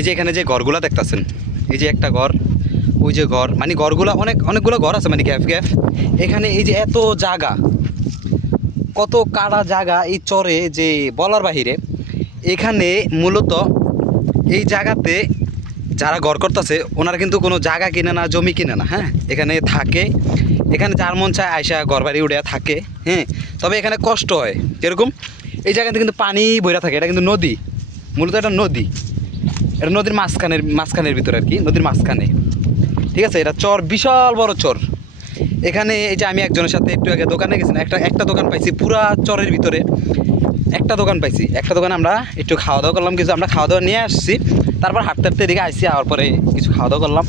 এই যে এখানে যে ঘরগুলা দেখতেছেন, এই যে একটা ঘর, ওই যে ঘর, মানে ঘরগুলা অনেকগুলো ঘর আছে, মানে গ্যাপ গ্যাপ। এখানে এই যে এত জায়গা, কত কাড়া জায়গা এই চরে যে বলার বাহিরে। এখানে মূলত এই জায়গাতে যারা ঘর করতেছে ওনারা কিন্তু কোনো জায়গা কিনে না, জমি কিনে না, হ্যাঁ, এখানে থাকে। এখানে যার মন চায় আয়সা ঘর বাড়ি উড়ে থাকে, হ্যাঁ। তবে এখানে কষ্ট হয় কীরকম, এই জায়গাতে কিন্তু পানি বইরা থাকে, এটা কিন্তু নদী, মূলত এটা নদী, এটা নদীর মাঝখানের ভিতরে আর কি, নদীর মাঝখানে, ঠিক আছে। এটা চর, বিশাল বড় চর। এখানে এই যে আমি একজনের সাথে একটু আগে দোকানে গেছি, একটা দোকান পাইছি পুরা চরের ভিতরে, একটা দোকান পাইছি। একটা দোকানে আমরা একটু খাওয়া দাওয়া করলাম, কিছু আমরা খাওয়া দাওয়া নিয়ে আসছি, তারপর হাঁটতে হাঁটতে এদিকে আসছি, আওয়ার পরে কিছু খাওয়া দাওয়া করলাম।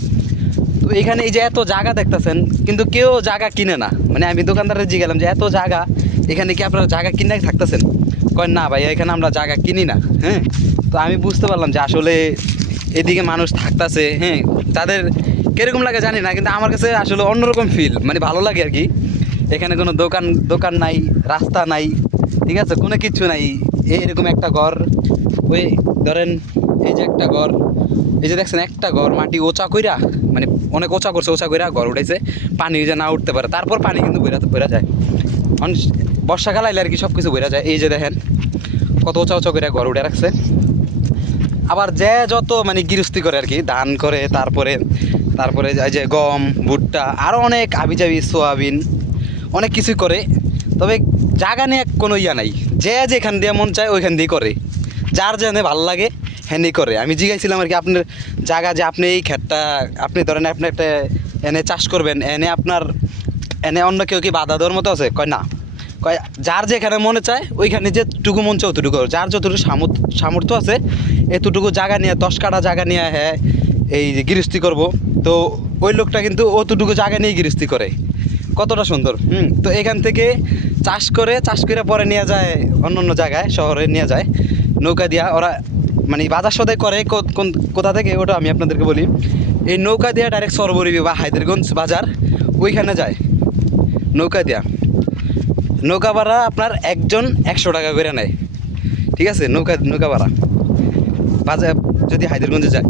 তো এখানে এই যে এত জায়গা দেখতেছেন, কিন্তু কেউ জায়গা কিনে না। মানে আমি দোকানদারে জিজ্ঞালাম যে এত জায়গা, এখানে কি আপনারা জায়গা কিনে থাকতেছেন? কয় না ভাই, এখানে আমরা জায়গা কিনি না, হ্যাঁ। তো আমি বুঝতে পারলাম যে আসলে এদিকে মানুষ থাকতেছে, হ্যাঁ, তাদের কীরকম লাগে জানি না, কিন্তু আমার কাছে আসলে অন্যরকম ফিল, মানে ভালো লাগে আর কি। এখানে কোনো দোকান নাই, রাস্তা নাই, ঠিক আছে, কোনো কিছু নাই। এইরকম একটা ঘর, ওই ধরেন এই যে একটা ঘর, এই যে দেখছেন একটা ঘর মাটি ওচা কইরা, মানে অনেক ওচা করছে, ওচা কইরা ঘর উঠেছে, পানি যে না উঠতে পারে, তারপর পানি কিন্তু বইরা যায়। বর্ষাকাল আইলে আর কি সব কিছু বইরা যায়। এই যে দেখেন কত ওচা ওচা করে ঘর উঠে রাখছে। আবার যে যত মানে গৃহস্থী করে আর কি, ধান করে, তারপরে এই যে গম, ভুট্টা, আরও অনেক আবিজাবি, সোয়াবিন, অনেক কিছুই করে। তবে জায়গা নিয়ে কোনো ইয়া নাই, যে যেখান দিয়ে মন চায় ওইখান দিয়ে করে, যার যেখানে ভালো লাগে হ্যানি করে। আমি জিজ্ঞাসিলাম আর কি, আপনার জায়গা যে আপনি এই ক্ষেতটা আপনি ধরেন আপনি একটা এনে চাষ করবেন, এনে অন্য কেউ কি বাধা দেওয়ার মতো আছে? কয় না, কয় যার যেখানে মনে চায় ওইখানে যেটুকু মন চায় অতটুকু, যার যতটুকু সামর্থ্য আছে এতটুকু জায়গা নিয়ে, 10 কাঠা জায়গা নিয়ে, হ্যাঁ, এই যে গৃহস্থী করবো, তো ওই লোকটা কিন্তু অতটুকু জায়গা নিয়ে গৃহস্থী করে। কতটা সুন্দর। তো এখান থেকে চাষ করে পরে নিয়ে যায় অন্য জায়গায়, শহরে নিয়ে যায় নৌকা দিয়া। ওরা মানে বাজার সদাই করে কোথা থেকে, ওটা আমি আপনাদেরকে বলি। এই নৌকা দিয়া ডাইরেক্ট সরবরি বা হায়দ্রগঞ্জ বাজার ওইখানে যায় নৌকা দিয়া। নৌকা ভাড়া আপনার একজন 100 টাকা করে নেয়, ঠিক আছে, নৌকা ভাড়া বাজার যদি হায়দ্রগঞ্জে যায়।